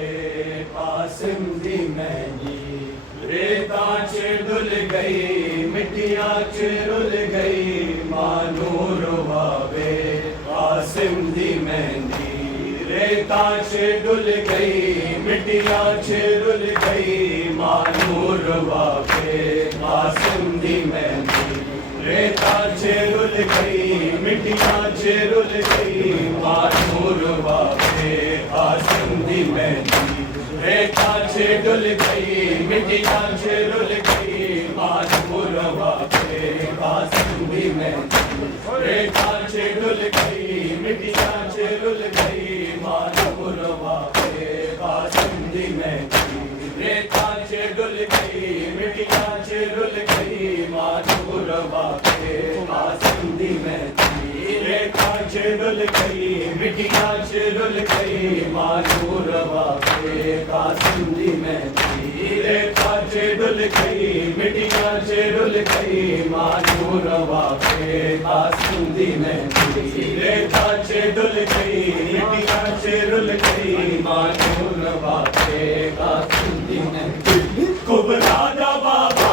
کے قاسم دی مہنگی ریتاں چ ڈل گئی مٹیاں چ رل گئی مانور واوے قاسم دی مہندی ریتاں چ ڈل گئی مٹیاں چ رل گئی مانور واوے قاسم دی مہندی ریتاں چ رل گئی مٹیاں چ رل گئی مانور واوے قاسم دی مہندی ریتاں چ ڈل گئی مٹیاں چ رل گئی مانور واوے قاسم دی مہندی ریتاں چ ڈل گئی مٹیاں چ رل گئی مانور واوے قاسم دی مہندی ریتاں چ ڈل گئی مٹیاں چ رل گئی مانور واوے قاسم دی مہندی ریتاں چ ڈل گئی مٹیاں چ رل گئی مانور واوے قاسم دی مہندی ریتاں چ ڈل گئی مٹیاں چ رل گئی مانور واوے قاسم دی مہندی ریتاں چ ڈل گئی مٹیاں چ رل گئی مانور واوے قاسم دی مہندی کبرا دا بابا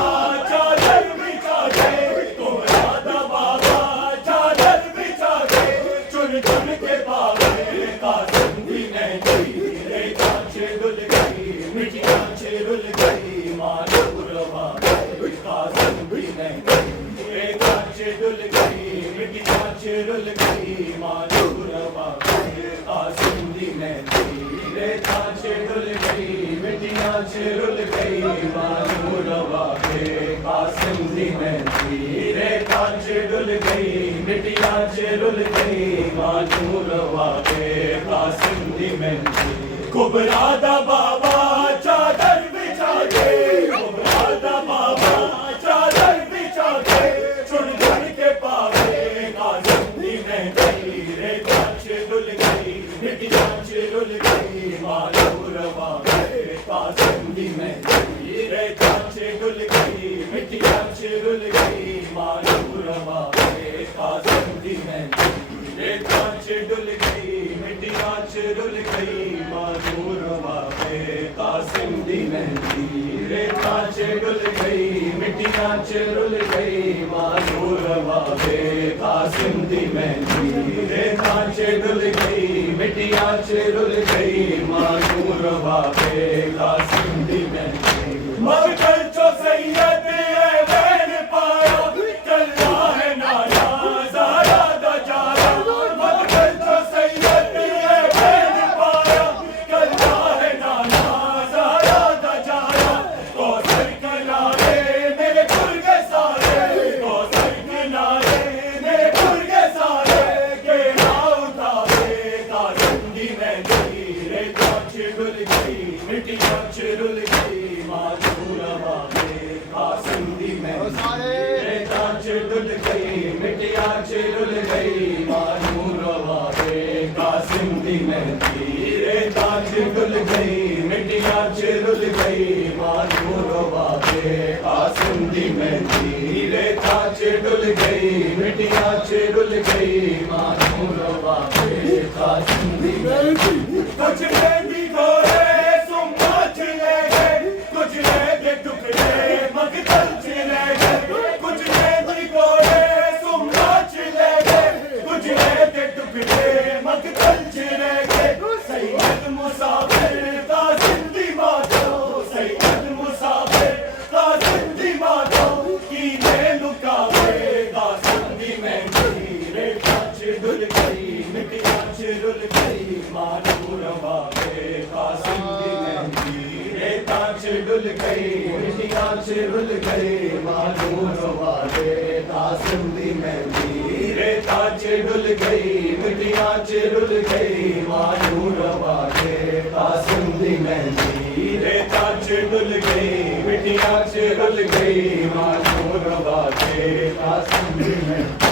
چادر بچھا کے کبرا دا بابا چادر بچھا کے چن چن کے پاوے قاسم دی مہندی ریتاں چ ڈل گئی مٹیاں چ رل گئی مانور واوے قاسم دی مہندی ریتاں چ ڈل گئی مٹیاں چ رل گئی مانور واوے قاسم دی مہندی ریتاں چ ڈل گئی مٹیاں چ رل گئی مانور واوے قاسم دی مہندی ریتاں چ ڈل گئی مٹیاں چ رل گئی مانور واوے قاسم دی مہندی کبرا دا بابا چادر بچھا کے کبرا دا بابا چادر بچھا کے چن چن کے پاوے قاسم دی مہندی ریتاں چ ڈل گئی مٹیاں چ رل گئی مانور واوے قاسم دی مہندی ریتاں چ ڈل گئی مٹیاں چ رل گئی مانور واوے قاسم دی مہندی ریتاں چ ڈل گئی مٹیاں چ رل گئی مانور واوے قاسم دی مہندی ریتاں چ ڈل گئی مٹیاں چ رل گئی مانور واوے قاسم دی مہندی ریتاں چ ڈل گئی مٹیاں چ رل گئی مانور واوے قاسم دی مہندی مگر چو سید بین پایا کلا ہے نایا زارا دا جارا مگر چو سید بین پایا کلا ہے نایا زارا دا جارا کوثر کنارے میرے گرگے سارے کوثر کنارے میرے گرگے سارے گیڑا اٹھاوے قاسم دی مہندی ریتاں چ ڈل گئی مٹیاں چ رل گئی مانور واوے قاسم دی مہندی ریتاں چ ڈل گئی مٹیاں چ رل گئی مانور واوے قاسم دی مہندی ریتاں چ ڈل گئی مٹیاں چ رل گئی مانور واوے قاسم دی مہندی ریتاں چ ڈل گئی مٹیاں چ رل گئی مانور واوے قاسم دی مہندی کچھ مہندی گورے سما چلے گئے کچھ رہ ٹکڑے مقتل چلے گئے کچھ مہندی گورے سما چلے گئے کچھ رہ ٹکڑے مقتل چلے گئے سید مسافر قاسم دی ماتو سید مسافر قاسم دی ماتو کینے لکاوے قاسم دی مہندی ریتاں چ ڈل گئی مٹیاں چ رل گئی مانور واوے قاسم دی مہندی ریتاں چ ڈل گئی مٹیاں چ رل گئی مانور واوے قاسم دی مہندی ریتاں چ ڈل گئی مٹیاں چ رل گئی مانور واوے قاسم دی مہندی ریتاں چ ڈل گئی مٹیاں چ رل گئی مانور واوے قاسم دی مہندی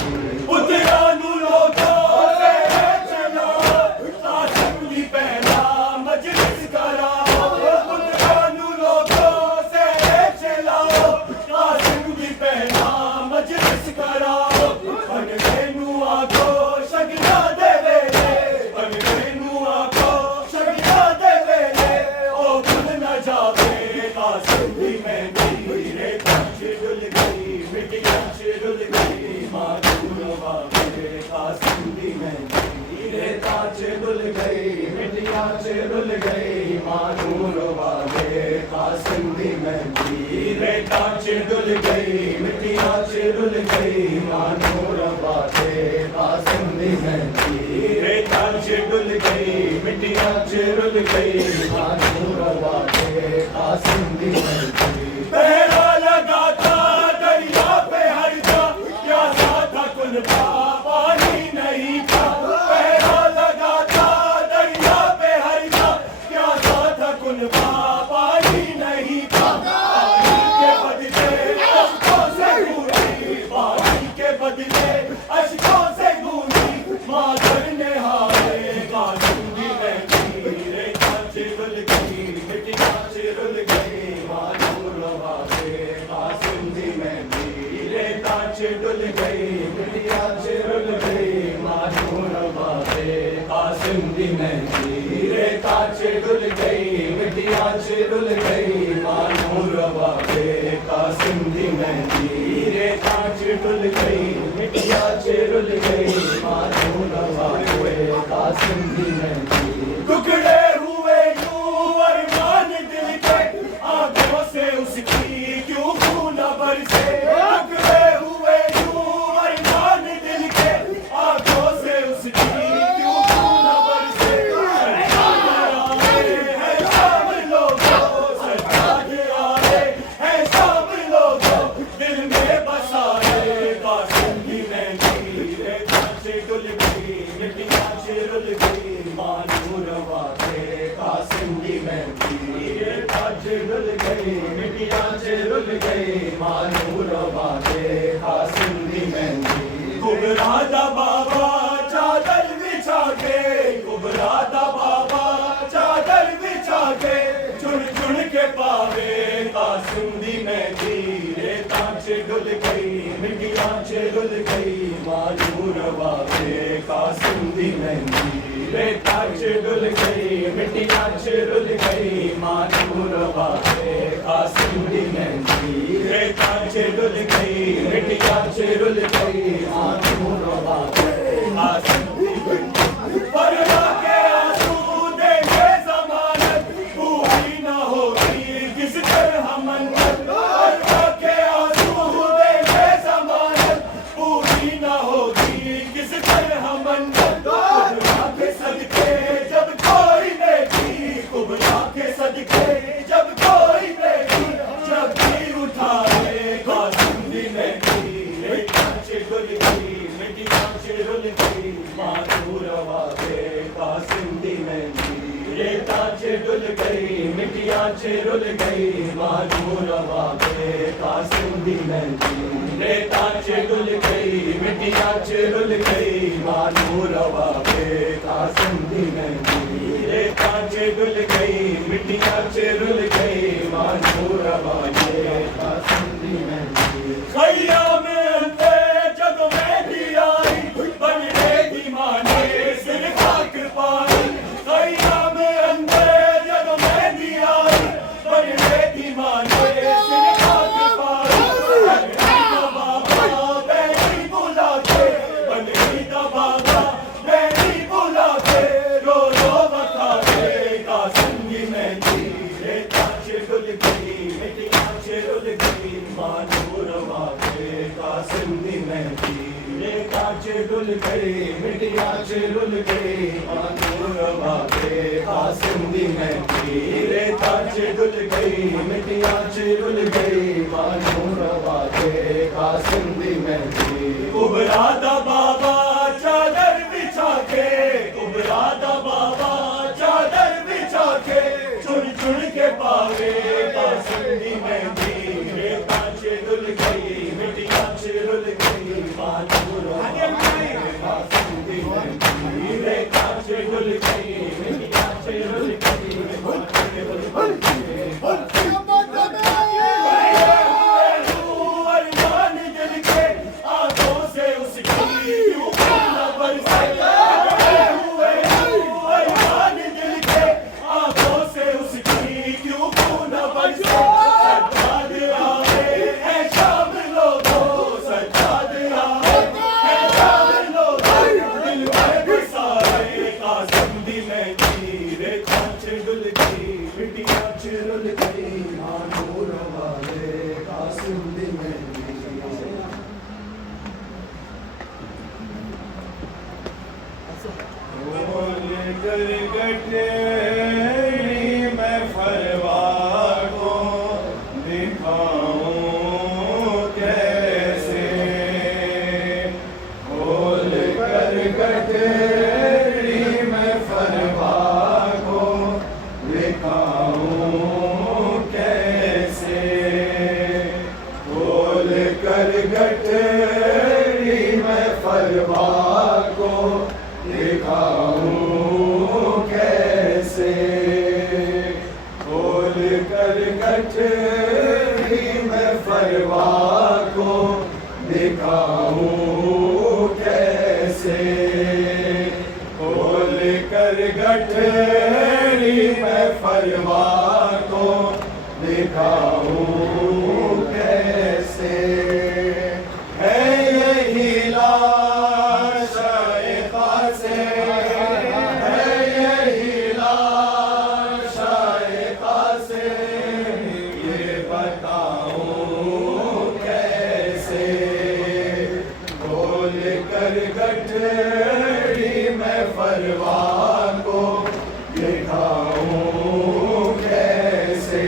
اترا نو لوگا چلا قاسم دی پہلا مجلس کرا اترا نو لوگا چلا قاسم دی پہلا مجلس کرا پن مینو آگو شگنا دے ویلے پن مینو دل گئی مٹیاں رل گئی مانور والے قاسم دی مہندی ریتا دل گئی مٹیاں رل گئی مانور والے قاسم دی مہندی ریتا دل گئی مٹیاں رل گئی مانور والے قاسم دی مہندی پہرا لگا تھا دریا پہ ہر جا پیاسا تھا کن پانی نہیں تھا پہرا لگا تھا دریا پہ ہر جا پیاسا تھا کن پانی نہیں تھا پانی کے بدلے اشکوں سے گونی مادر نے ہارے قاسم دی مہندی ریتا رل گئی مٹیاں رل گئی مانور والے قاسم دی مہندی ریتا ڈل گئی مٹیاں رل گئی مانور والے قاسم دی مہندی ریتا ڈل گئی مٹیاں رل گئی مانور والے قاسم دی مہندی ریتا ڈل گئی مٹیاں رل گئی مانور والے قاسم دی مہندی ٹکڑے ہوئے یوں ارمان دل کے آنکھوں سے اس کی کیوں خون برسے ٹکڑے ہوئے یوں ارمان دل کے آنکھوں سے اس کی کیوں خون برسے ہے شام لوگوں سجاد آئے ہے شام لوگوں دل میں بسائے قاسم دی مہندی ریتا ڈل گئی مٹیاں رل گئی مانور والے قاسم دی مہندی ریتا ڈل گئی مٹیاں رل گئی مانور والے قاسم دی مہندی کبرا دا بابا چادر بچھا کے کبرا دا بابا چادر بچھا کے چن چن کے پاوے قاسم دی مہندی ریتا ڈل گئی مٹیاں رل گئی مانور والے قاسم دی مہندی ریتا ڈل گئی مٹیاں رل گئی مانور والے قاسم دی مہندی ریتا ڈل گئی مٹیاں رل گئی مانور والے قاسم دی مہندی پروا کے آنسو دیں گے ضمانت پوری نہ ہوگی کس طرح منت پروا کے آنسو دیں گے ضمانت پوری نہ ہوگی کس طرح منت کبرا کے صدقے جب کوئی نیکی کبرا کے صدقے جب کوئی نیکی جب بھی اٹھائے قاسم دی مہندی ریتا ڈل گئی مٹیاں رل گئی مانور والے قاسم دی مہندی ریتا ڈل گئی مٹیاں رل گئی مانور والے قاسم دی مہندی ریتا ڈل گئی مٹیاں رل گئی مانور والے قاسم دی مہندی ریتا ڈل گئی مٹیاں رل گئی مانور والے قاسم دی مہندی خیام اندر جگ میں بھی آئی بننے دی مانے سر خاک پائی خیام اندر جگ میں بھی آئی بننے دی مانے سر خاک پائی بابا بیٹی بلا کے بننے دا بابا بیٹی بلا کے رو رو بتا کے قاسم دی مہندی ریتا ڈل گئی مٹیاں کر گٹری میں فروا کو دکھاؤں کیسے کھول کر گٹری میں فروا کو دکھاؤں کیسے کھول کر گٹری میں فروا کو دکھاؤں کیسے کھول کر گٹری میں فروا کو دکھاؤں کیسے کھول کر گٹری میں فروا کو دکھاؤں کیسے ہے یہی لاش شائقہ سے ہے یہی لاش شائقہ سے یہ بتاؤں کیسے کھول کر گٹری میں فروا کو دکھاؤں کیسے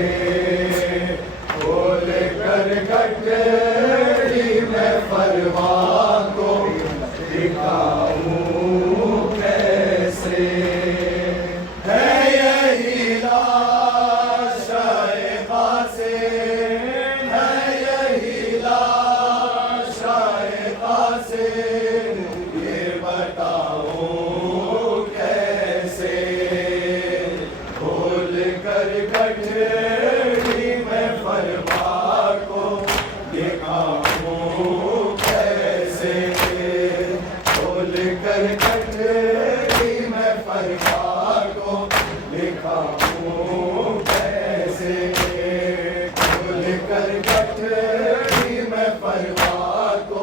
کھول کر گٹری میں فروا کو دکھاؤں کیسے ہے یہی لاش شائقہ سے ہے یہی لاش شائقہ سے یہ بتاؤں کیسے کھول کر گٹری میں فروا کو دکھاؤں کیسے کھول کر گٹری میں فروا کو دکھاؤں کیسے کھول کر گٹری میں فروا کو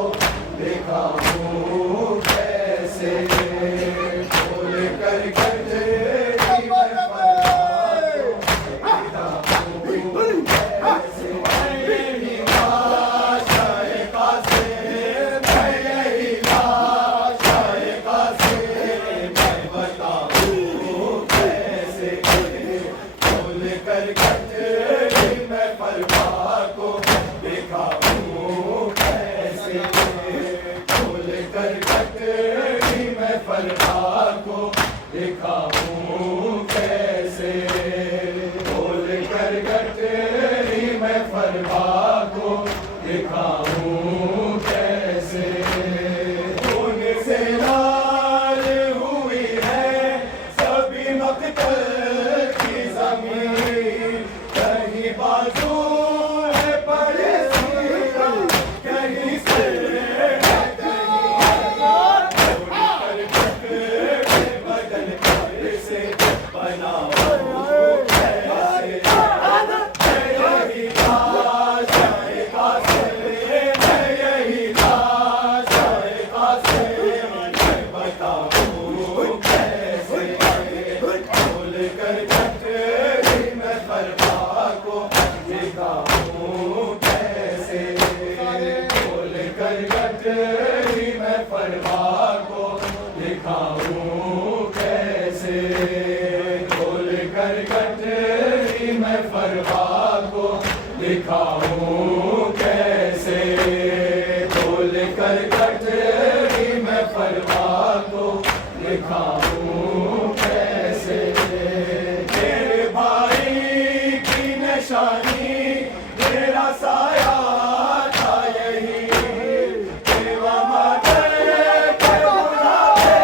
دکھاؤں کیسے کھول کر گٹری میں فروا کو دکھاؤں کیسے یہی لاش شائقہ سے میں یہی لاش شائقہ سے میں بتاؤں کیسے کھول کر گٹری میں فروا کو دکھاؤں کیسے کھول کر گٹری میں فروا کو دکھاؤں کیسے کھول کر گٹری میں فروا کو دکھاؤں کیسے خون سے لال ہوئی ہے سبھی مقتل کی زمین کہیں بازو ہے پڑے سیرا کہیں سر ہے کہیں بدن سے بناؤ کیسے یہی لاش شائقہ سے ہے یہی لاش شائقہ سے میں بتاؤں کیسے کھول کر گٹری میں فروا کو دکھاؤں کیسے کھول کر گٹری میں فروا کو دکھاؤں کیسے کھول کر گٹری میں فروا کو دکھاؤں کیسے کھول کر گٹری میں فروا کو دکھاؤں کیسے تیرے بھائی کی نشانی میرا سایہ تھا یہی دیوا مادر کے بلاوے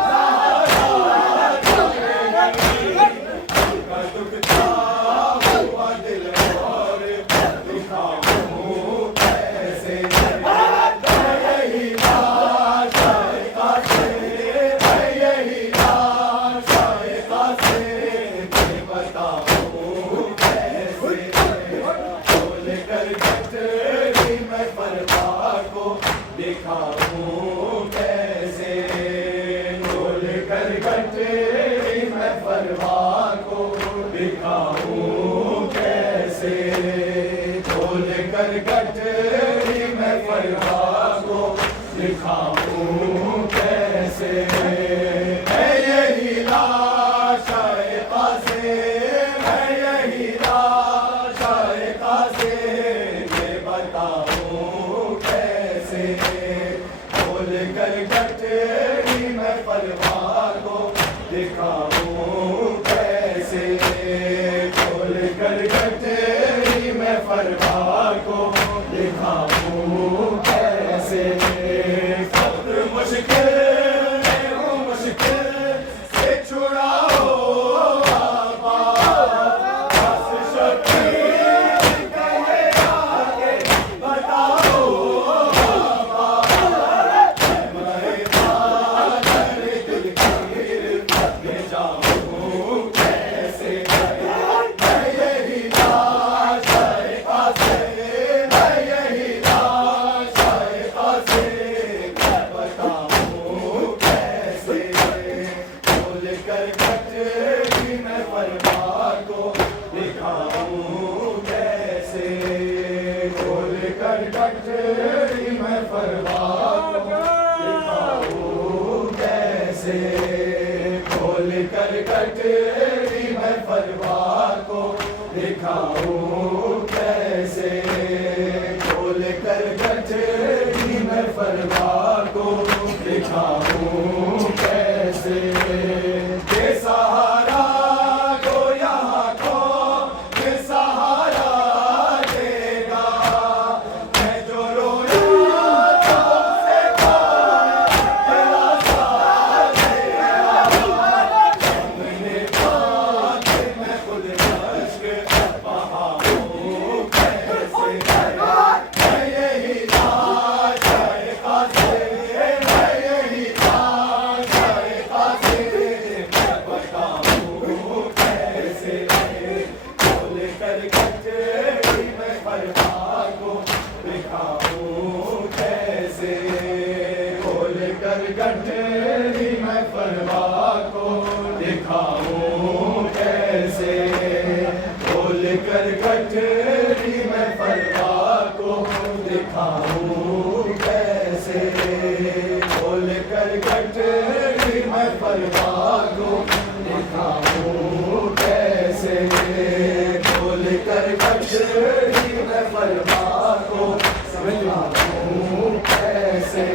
سہارا تھا یہی کا دکھتا ہوا دل اور دکھا دکھاؤں کیسے کھول کر گٹری میں فرما کو دکھاؤں کیسے فقر مشکل ہے وہ مشکل سے چھڑاؤ گٹری میں فرما دکھاؤں کیسے کھول کر گٹری میں فرما کو دکھاؤں کیسے کھول کر گٹری میں فرما کو دکھاؤں کیسے بے سہارا کو یہاں کو بے سہارا دے گا میں جو رویا تو اسے کون میرا ساتھ دے گا میں نے بات میں خود عشق بہاؤں کیسے میں یہی لاش ذائقہ سے میں یہی لاش ذائقہ سے بتاؤں کیسے کھول کر گٹری میں فرما کو دکھاؤں کیسے کھول کر گٹری میں فرما کو دکھاؤں کیسے کھول کر گٹری میں فرما کو دکھاؤں کیسے کھول کر گٹری میں فرما کو دکھاؤں کیسے کھول کر گٹری میں فرما کو دکھاؤں کیسے